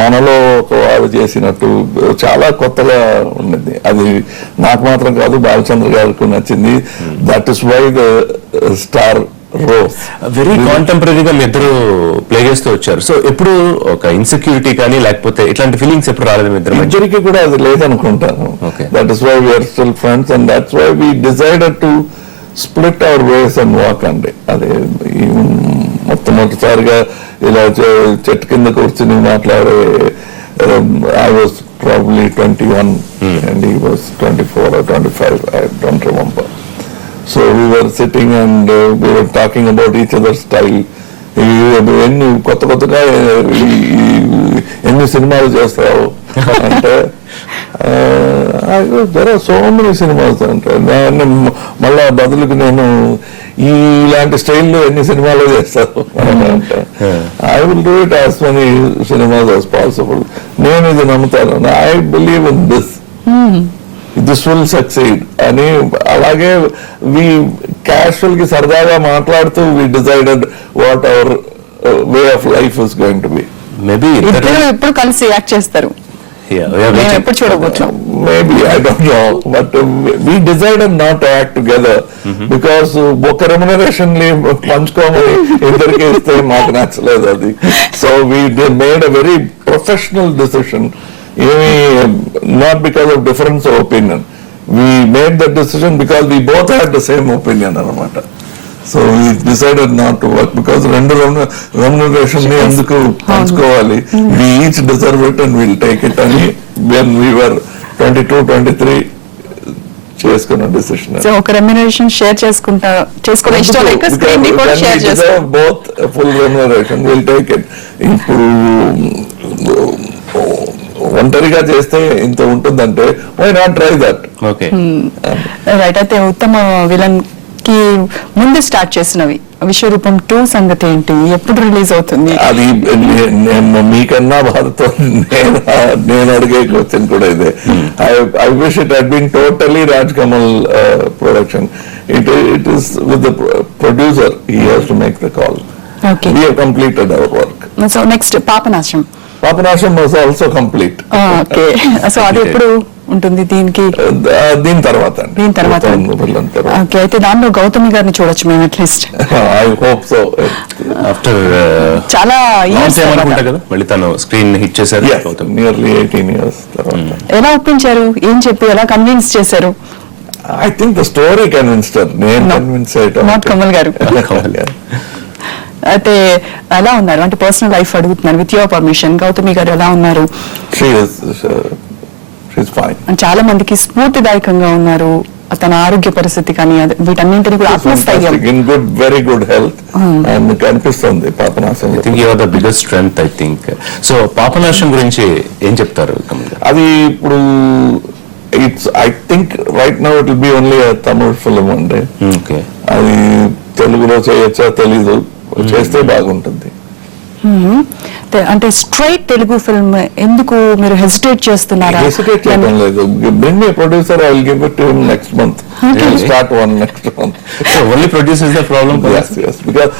మనలో ఒక వాడు చేసినట్టు చాలా కొత్తగా ఉన్నది. అది నాకు మాత్రం కాదు, బాలచంద్ర గారికి నచ్చింది. That is why the star rose. Very కాంటెంపరీగా మీ ఇద్దరు ప్లే చేస్తూ వచ్చారు. సో ఎప్పుడు ఒక ఇన్సెక్యూరిటీ కానీ లేకపోతే ఇట్లాంటి ఫీలింగ్స్ ఎప్పుడు రాలేదు మీ ఇద్దరికి కూడా అది లేదనుకుంటాను. That is why we're still friends and that's why we decided to split our ways and walk అండి. అదే మొట్టమొదటిసారిగా ఇలా చెట్టు కింద కూర్చుని మాట్లాడే, I was probably 21 and he was 24 or 25, I don't remember. So we were sitting and we were talking about each other's style. ఎన్ని కొత్తగా ఎన్ని సినిమాలు చేస్తావు అంటే, there are so many cinemas అంటే మళ్ళా బదులుకు నేను ఇలాంటి స్టైల్లో ఎన్ని సినిమాలు చేస్తావు అంటే, I will do it as many cinemas as possible. నేను ఇది నమ్ముతాను, I believe in this will succeed అని. అలాగే వి క్యాషువల్ కి సరదాగా మాట్లాడుతూ we decided what our way of life is going to be. Maybe ఎప్పుడు కలిసి యాక్ట్ చేస్తారు, ఎప్పుడు చూడవచ్చు. Maybe, I don't know, but we decided not to act together because ఒక రెమ్యునరేషన్ పంచుకోమని ఇద్దరికి ఇస్తే మాకు నచ్చలేదు అది. So we made a very professional decision, not because of difference of opinion. We made that decision because we both had the same opinion అన్నమాట. So we decided not to work because రెండు remuneration ని ఎందుకు పంచుకోవాలి, we each deserve it and we'll take it అని when we were 22-23 చేసుకున్న decision. So ఒక remuneration share చేసుకునే ఇష్టం లేక స్క్రీన్ ని కూడా షేర్ చేస్తారు. both full remuneration, we'll take it. ఇప్పుడు ఒంటరిగా చేస్తే ఇంత ఉంటుందంటే why not try that? Okay right. అయితే ఉత్తమ విలన్ కి ముందు స్టార్ట్ చేసినవి విశ్వరూపం 2 సంగతి ఏంటి, ఎప్పుడు రిలీజ్ అవుతుంది? అది మీకన్నా బాధతో నేను అడిగే క్వశ్చన్ కూడా ఇదే. I wish it had been totally Raj Kamal production. It is with the producer, he has to make the call. Okay. We have completed our work. So next Papanasam. Papanasam was also complete. Okay. So అది ఎప్పుడు ఉంటుంది దీనికి? దీని తర్వాత. Okay. అయితే దానిలో గౌతమి గారిని చూడొచ్చు మేము at least. I hope so. After చాలా ఇయర్స్ కదా మళ్ళీ తను స్క్రీన్ హిట్ చేశారు. నియర్లీ 18 years తర్వాత. ఎలా ఒప్పించారు, ఏం చెప్పి ఎలా కన్విన్స్ చేశారు? I think the story convinced her. నేను కన్విన్స్ చేయటం. నాట్ కమల్ గారు. అయితే ఎలా ఉన్నారు అంటే పర్సనల్ లైఫ్ అడుగుతున్నారు, విత్ యువర్ పర్మిషన్. గౌతమి గారు ఎలా ఉన్నారు? చాలా మందికి స్ఫూర్తిదాయకంగా ఉన్నారు. తన ఆరోగ్య పరిస్థితి కానీ వీటన్నింటినీ కూడా ఆత్మస్థైర్యం. In good, very good health and కనిపిస్తుంది Papanasam. I think you are the biggest strength, I think. So Papanasam గురించి ఏం చెప్తారు? అది ఇప్పుడు I think right now it will be only a Tamil film అండి. ఓకే. అది తెలుగులో చేయొచ్చా తెలీదు, చేస్తే బాగుంటుంది. అంటే స్ట్రైట్ తెలుగు ఫిల్మ్ ఎందుకు మీరు హెసిటేట్ చేస్తున్నారా? హెసిటేట్ చేయడం లేదు. Bring me a producer, I will give it to him next month. He will start one next month. So only producer is the problem? Yes, because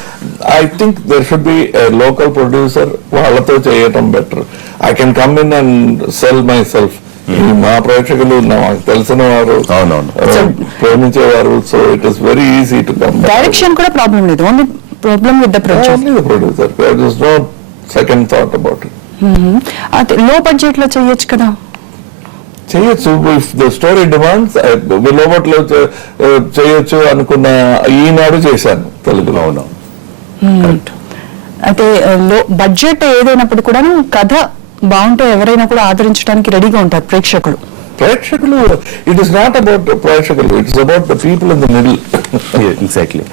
I think there should be a local producer. వాళ్ళతో చేయటం better. I can come in and sell myself. మా ప్రేక్షకులు నాకు తెలిసిన వారు, ప్రేమించేవారు. So it is very easy to come. Direction కూడా problem లేదు, only problem with the producer. There is no second thought about it. అంటే లో బడ్జెట్ లో చేయొచ్చు కదా? చేయొచ్చు, if the story demands. Low budget లో చేయొచ్చు అనుకున్న ఈనాడు చేశాను తెలుగులో. అవును. అయితే లో బడ్జెట్ ఏదైనప్పుడు కూడా కథ బాగుంటే ఎవరైనా కూడా ఆదరించడానికి రెడీగా ఉంటారు ప్రేక్షకులు. ఇట్ ఇస్ నాట్ అబౌట్ ప్రేక్షకులు, it is about the people in the middle. Exactly.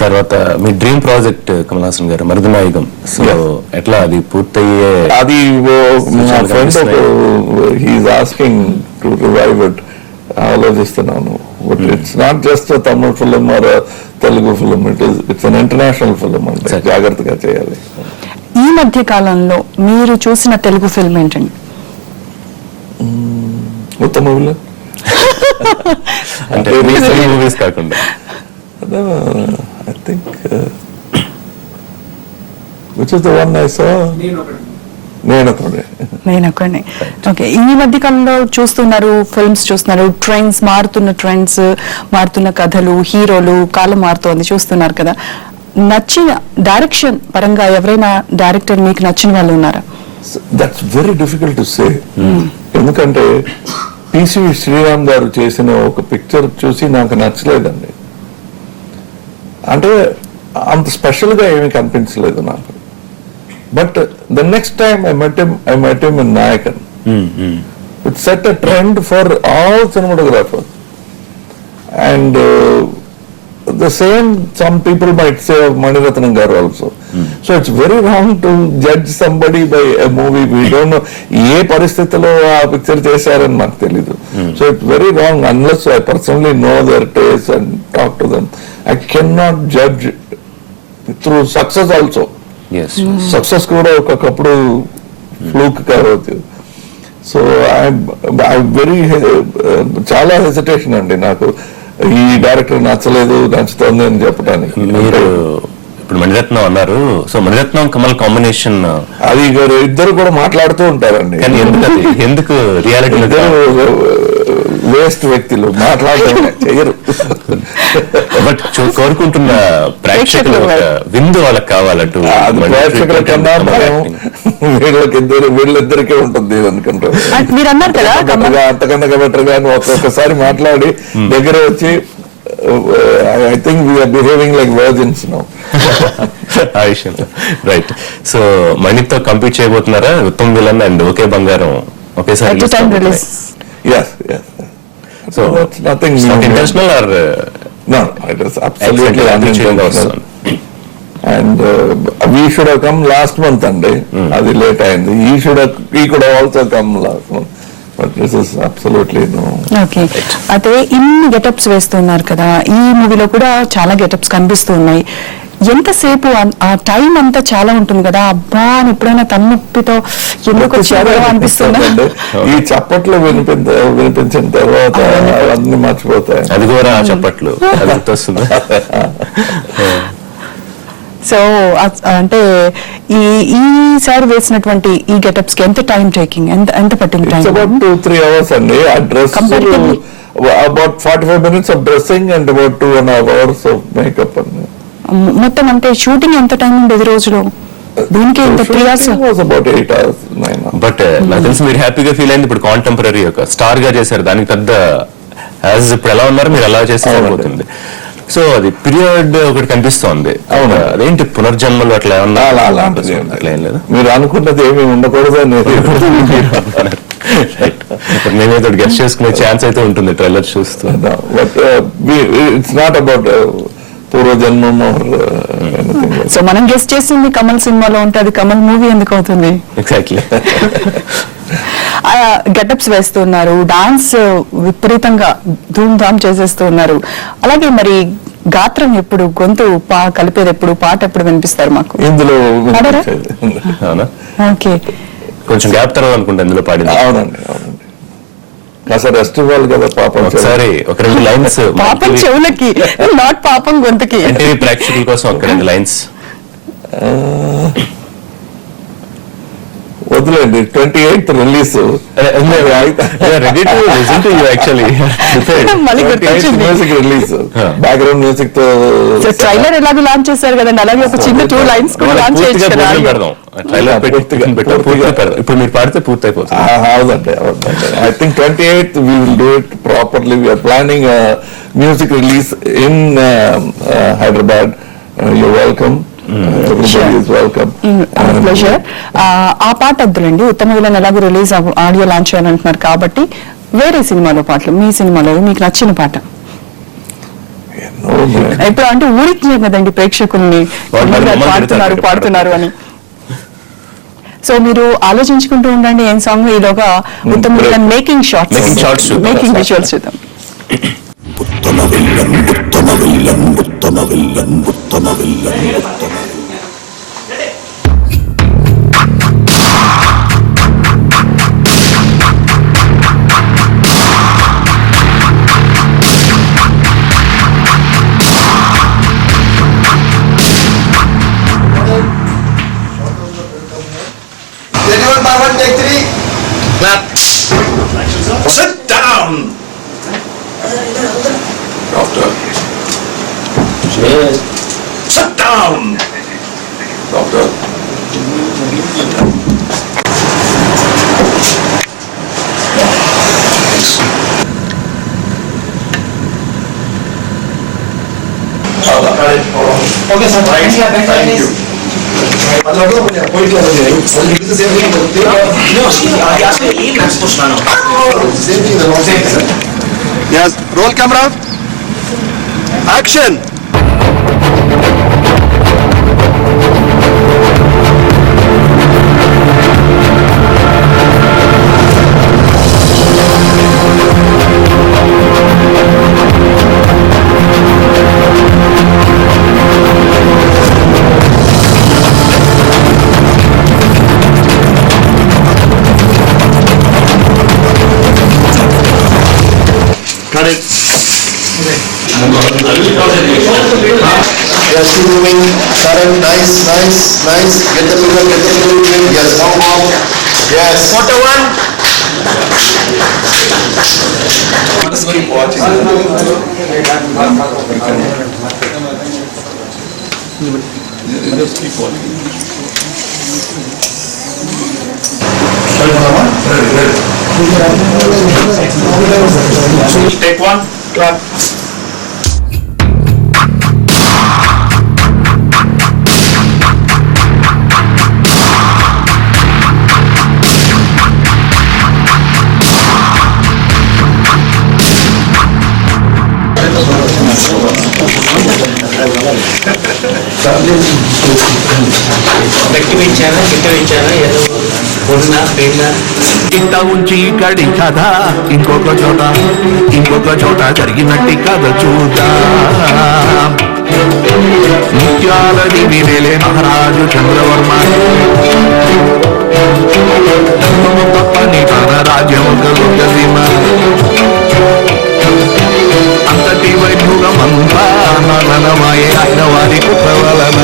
తర్వాత మీ dream project Kamal Haasan garu Marudhanayagam. So ఎట్లా అది పూర్తయ్యే? అది మా friend he's asking to revive it. ఆలోచిస్తున్నాను. It's not just Tamil film or Telugu film, it's an international film. అంటే జాగ్రత్తగా చేయాలి. ఈ మధ్య కాలంలో మీరు చూసిన తెలుగు ఫిల్మ్ ఏంటండి? ఉత్తమ విలన్ అంటే మూవీస్ కాకుండా I think which is the one I saw. నేను ఒకడే. నేను ఒక్కడిని. ఓకే, ఈ మధ్య కాలంలో చూస్తున్నారు, ఫిల్మ్స్ చూస్తున్నారు, ట్రెండ్స్ మారుతున్న ట్రెండ్స్, మారుతున్న కథలు, హీరోలు, కాలం మారుతోంది చూస్తున్నారు కదా. నచ్చిన డైరెక్షన్ పరంగా ఎవరైనా డైరెక్టర్ మీకు నచ్చిన వాళ్ళు ఉన్నారా? That's very difficult to say. ఎందుకంటే పిసివి శ్రీరామ్ గారు చేసిన ఒక పిక్చర్ చూసి నాకు నచ్చలేదండి. అంటే అంత స్పెషల్ గా ఏమీ కనిపించలేదు నాకు. But the next time I met him in Nayakan. It set a trend for all cinematographers. And the same some people might say of Maniratnam garu also. So it's very wrong to judge somebody by a movie. We don't know ఏ పరిస్థితిలో ఆ picture చేశారని నాకు తెలీదు. So it's very wrong unless I personally know their taste and talk to them. I cannot judge through success also. Yes. Success కూడా ఒక్కొక్కప్పుడు fluke కావచ్చు. So I very చాలా hesitation అండి నాకు ఈ డైరెక్టర్ నచ్చలేదు నచ్చుతోంది అని చెప్పడానికి. మీరు ఇప్పుడు మణిరత్నం అన్నారు, సో మణిరత్నం కమల్ కాంబినేషన్ అది ఇద్దరు కూడా మాట్లాడుతూ ఉంటారండి. కానీ ఎందుకు రియాలిటీ వేస్ట్ వ్యక్తులు మాట్లాడటం చెయ్యరు. బట్ కోరుకుంటున్న ప్రేక్షకులు ఒక విందు వాళ్ళకి కావాలంటూ అది ప్రేక్షకుల కన్నా భయం వీళ్ళిద్దరికే ఉంటుంది అనుకుంటారు. మీరు అన్నారు కదా అంతకన్నా బెటర్ గా ఒక్కొక్కసారి మాట్లాడి దగ్గర వచ్చి I think we're behaving like virgins now. ఆ విషయంలో రైట్. సో మణితో కంపీట్ చేయబోతున్నారా ఉత్తమ్ విలన్ అండ్ ఒకే బంగారం ఒకేసారి? Yes. So that's nothing new. Not intentional or no, it is absolutely unintentional. And we should have come last month andi. Adi late ayindi. He could have also come last month. But this is absolutely no. Okay, అయితే ఇన్ని getups వేస్తున్నారు కదా, ఈ మూవీలో కూడా చాలా getups కనిపిస్తూ ఉన్నాయి. ఎంతసేపు ఆ టైం అంతా చాలా ఉంటుంది కదా, అబ్బా అని ఎప్పుడైనా తలనొప్పితో ఎందుకు వచ్చారో అనిపిస్తుంది. ఈ చప్పట్లు వినిపించిన తర్వాత అవన్నీ మర్చిపోతాయి. అది కూడా ఆ చప్పట్లు అది గుర్తొస్తుంది. సో అంటే ఈసారి వేసినటువంటి ఈ గెటప్స్ కి ఎంత టైం టేకింగ్, ఎంత పట్టింది టైం? అబౌట్ 2-3 hours అండి. ఆ dress about 45 minutes of dressing and about 2.5 hours of makeup అండి. మొత్తం అంటే షూటింగ్ ఎంత టైం ఉండేది రోజులో? దీనికి ఎంత 3 hours? about 8 hours, 9 hours. But నాకు తెలిసి మీరు హ్యాపీగా ఫీల్ అయింది. ఇప్పుడు కాంటెంపరీ ఒక స్టార్ గా చేశారు, దానికి పెద్ద యాజ్ ఇప్పుడు ఎలా ఉన్నారు మీరు ఎలా చేస్తే సరిపోతుంది. సో అది పీరియడ్ ఒకటి కనిపిస్తోంది. అవును, అదేంటి పునర్జన్మలు అట్లా ఏమన్నా? అలాంటిది అట్లా ఏం లేదు. మీరు అనుకున్నది ఏమి ఉండకూడదు అనేది నేనేదో గెస్ట్ చేసుకునే ఛాన్స్ అయితే ఉంటుంది ట్రైలర్ చూస్తూ. బట్ ఇట్స్ నాట్ అబౌట్ పూర్వజన్మం. సో మనం గెస్ట్ చేసింది కమల్ సినిమాలో ఉంటే అది కమల్ మూవీ ఎందుకు అవుతుంది? ఎగ్జాక్ట్లీ. గెటప్స్ వేస్తున్నారు, డాన్స్ విపరీతంగా ధూమ్ ధామ్ చేసేస్తున్నారు. అలాగే మరి గాత్రం ఎప్పుడు, గొంతు కలిపేది ఎప్పుడు, పాట ఎప్పుడు వినిపిస్తారు మాకు? ఇందులో అవునా? ఓకే, కొంచెం గ్యాప్ తర్వాత అనుకుంటా ఇందులో పాడింది. అవునండి. కాస్త రెస్ట్ ఇవ్వాలి కదా పాపం. ఒకసారి ఒక 2 లైన్స్ పాపం చెవులకి, నాట్ పాపం గొంతుకి. ఎన్టీవీ ప్రేక్షకుల కోసం ఒక 2 లైన్స్ వదిలేండి. 28th release. Ready to listen to you actually. మళ్ళీ గుర్తొచ్చింది మ్యూజిక్ రిలీజ్, బ్యాక్గ్రౌండ్ మ్యూజిక్ తో. ట్రైలర్ ఎలాగో లాంచ్ చేశారు కదండి, అలాగే ఒక చిన్న 2 lines కూడా లాంచ్ చేయొచ్చు కదా. ట్రైలర్ ఇప్పుడు మీరు పాడితే పూర్తి అయిపోతుంది. అవునండి. I think 28th we will do it properly. We are planning a music release in Hyderabad. You're welcome. Everybody is welcome. Pleasure. ఆ పాట వద్దులండి, ఉత్తమ విలన్ ఎలాగో రిలీజ్ ఆడియో లాంచ్ చేయాలంటున్నారు కాబట్టి వేరే సినిమాలో పాటలు, మీ సినిమాలో మీకు నచ్చిన పాట ఇప్పుడు అంటే ఊరించాం కదండి ప్రేక్షకుల్ని పాడుతున్నారు అని. సో మీరు ఆలోచించుకుంటూ ఉండండి ఏం సాంగ్. ఈలోగా Uttama Villain making shorts, making visuals చూద్దాం. Uttama Villain, Uttama Villain, Uttama Villain, Uttama Villain. Anyone Take 3. Clap. Sit down. Doctor. Sit down. Doctor. Okay, sir. Thank you. Yes, roll camera. Action. Cut it. Yes, keep moving. Karan, nice. Get the middle. Yes, one more. Yes. Photo 1. Just keep watching. Just keep watching. Take 1. Clap. ఇంత ఉంచి ఇక్కడి కథ ఇంకొక చోట జరిగినట్టి కథ చూద్దాం. ముత్యాలది వినేలే మహారాజు చంద్రవర్మ తప్పని తన రాజ్యము గలుగదిమ అంతటి వైభోగమంతా ననమాయే అయిన వారి కుట్ర వలన.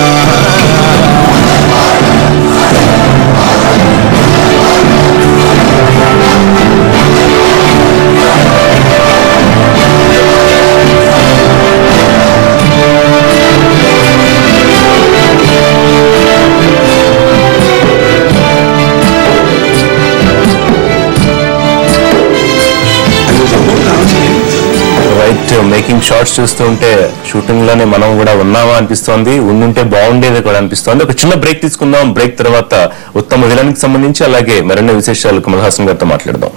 మేకింగ్ షార్ట్స్ చూస్తుంటే షూటింగ్ లోనే మనం కూడా ఉన్నామా అనిపిస్తోంది, ఉండుంటే బాగుండేది కూడా అనిపిస్తోంది. ఒక చిన్న బ్రేక్ తీసుకుందాం. బ్రేక్ తర్వాత ఉత్తమ విలన్ కి సంబంధించి అలాగే మరిన్ని విశేషాలు కమల్ హాసన్ గారితో మాట్లాడదాం.